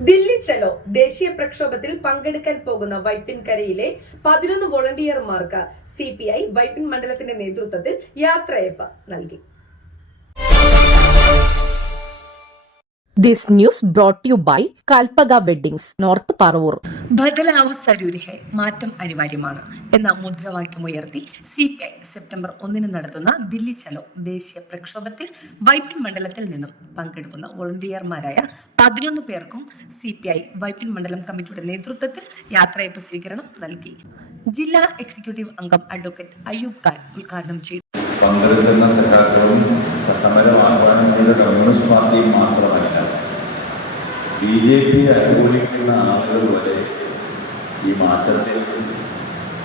ദില്ലി ചലോ ദേശീയ പ്രക്ഷോഭത്തിൽ പങ്കെടുക്കാൻ പോകുന്ന വൈപ്പിൻകരയിലെ 11 വോളണ്ടിയർമാർക്ക് CPI വൈപ്പിൻ മണ്ഡലത്തിന്റെ നേതൃത്വത്തിൽ യാത്രയയപ്പ് നൽകി. This news brought to you by Kalpaga Weddings, North Parvur. ബദലാവ് Saroori ഹെ, മാറ്റം അനിവാര്യമാണ് എന്ന മുദ്രാവാക്യമുയർത്തി CPI സെപ്റ്റംബർ 1 നടത്തുന്ന ദില്ലി ചലോ ദേശീയ പ്രക്ഷോഭത്തിൽ വൈപ്പിൻ മണ്ഡലത്തിൽ നിന്നും പങ്കെടുക്കുന്ന വോളണ്ടിയർമാരായ 11 പേർക്കും CPI വൈപ്പിൻ മണ്ഡലം കമ്മിറ്റിയുടെ നേതൃത്വത്തിൽ യാത്രയയപ്പ് സ്വീകരണം നൽകി. ജില്ലാ എക്സിക്യൂട്ടീവ് അംഗം അഡ്വക്കേറ്റ് അയ്യൂബ് ഖാൻ ഉദ്ഘാടനം ചെയ്തു. പങ്കെടുക്കുന്ന സഖാക്കളും സമരം ആഹ്വാനം ചെയ്ത കമ്മ്യൂണിസ്റ്റ് പാർട്ടിയും മാത്രമല്ല, BJP അനുകൂലിക്കുന്ന ആളുകൾ വരെ ഈ മാറ്റത്തിൽ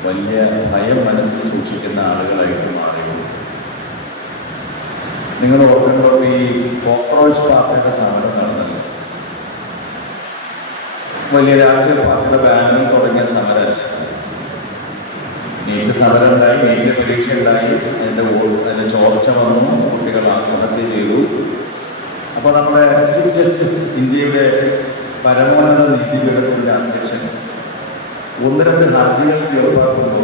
വലിയ ഭയം മനസ്സിൽ സൂക്ഷിക്കുന്ന ആളുകളായിട്ട് മാറിയുള്ളൂ. നിങ്ങൾ ഓർക്കുമ്പോൾ ഈ കോക്രോച്ച് പാർട്ടിയുടെ സമരം നടന്നല്ലോ, വലിയ രാഷ്ട്രീയ പാർട്ടിയുടെ ബാനറിൽ തുടങ്ങിയ സമരമല്ല. നീറ്റ് സമരം ഉണ്ടായി, നീറ്റ് പരീക്ഷ ഉണ്ടായി, അതിൻ്റെ ചോർച്ച വന്നു, കുട്ടികൾ ആത്മഹത്യ ചെയ്തു. അപ്പോൾ നമ്മുടെ ചീഫ് ജസ്റ്റിസ്, ഇന്ത്യയുടെ പരമോന്നത നീതിപീഠത്തിൻ്റെ അധ്യക്ഷൻ 1-2 ഹർജികൾ തീർപ്പാക്കുന്നു.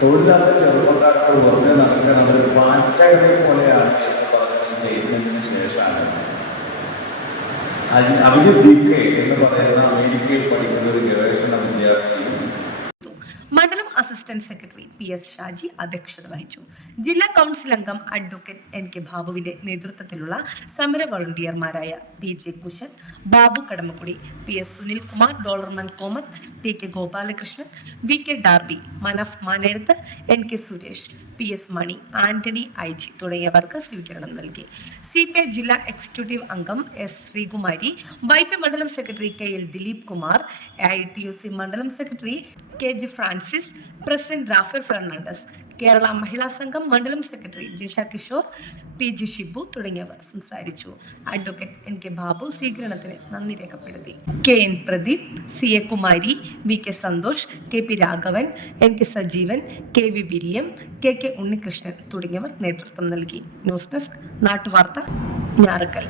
തൊഴിലാളി ചെറുപ്പക്കാർക്ക് വെറുതെ നടക്കാൻ അവർ പാറ്റകളെ പോലെയാണ് എന്ന് പറഞ്ഞ സ്റ്റേറ്റ്മെന്റിന് ശേഷമാണ് അഭിജിത് ദീപ്കെ എന്ന് പറയുന്ന അമേരിക്കയിൽ പഠിക്കുന്ന ഒരു ഗവേഷണ വിദ്യാർത്ഥി മണ്ഡലം അസിസ്റ്റന്റ് സെക്രട്ടറി PS ഷാജി അധ്യക്ഷത വഹിച്ചു. ജില്ലാ കൗൺസിൽ അംഗം അഡ്വക്കേറ്റ് NK ബാബുവിന്റെ നേതൃത്വത്തിലുള്ള സമര വോളണ്ടിയർമാരായ PJ കുശൻ, ബാബു കടമക്കുടി, PS സുനിൽകുമാർ, ഡോളർമൻ Komath, TK Gopalakrishnan, VK Darby, Manaf Manedath, NK Suresh, PS Mani, Antony IG തുടങ്ങിയവർക്ക് സ്വീകരണം നൽകി. CPI ജില്ലാ എക്സിക്യൂട്ടീവ് അംഗം S ശ്രീകുമാരി, വൈപ്പിൻ മണ്ഡലം secretary KL Dileep Kumar, AITUC മണ്ഡലം secretary KG Francis, president Raphael Fernandez, Kerala Mahila Sangham മണ്ഡലം സെക്രട്ടറി ജിഷ കിഷോർ, PG ഷിബു തുടങ്ങിയവർ സംസാരിച്ചു. അഡ്വക്കേറ്റ് NK ബാബു സ്വീകരണത്തിന് നന്ദി രേഖപ്പെടുത്തി. KN Pradeep, CA Kumari, VK Santhosh, KP Raghavan, NK Sajeevan, KV William, KK Unnikrishnan തുടങ്ങിയവർ നേതൃത്വം നൽകി. News desk, Nattuvartha, Njarakkal.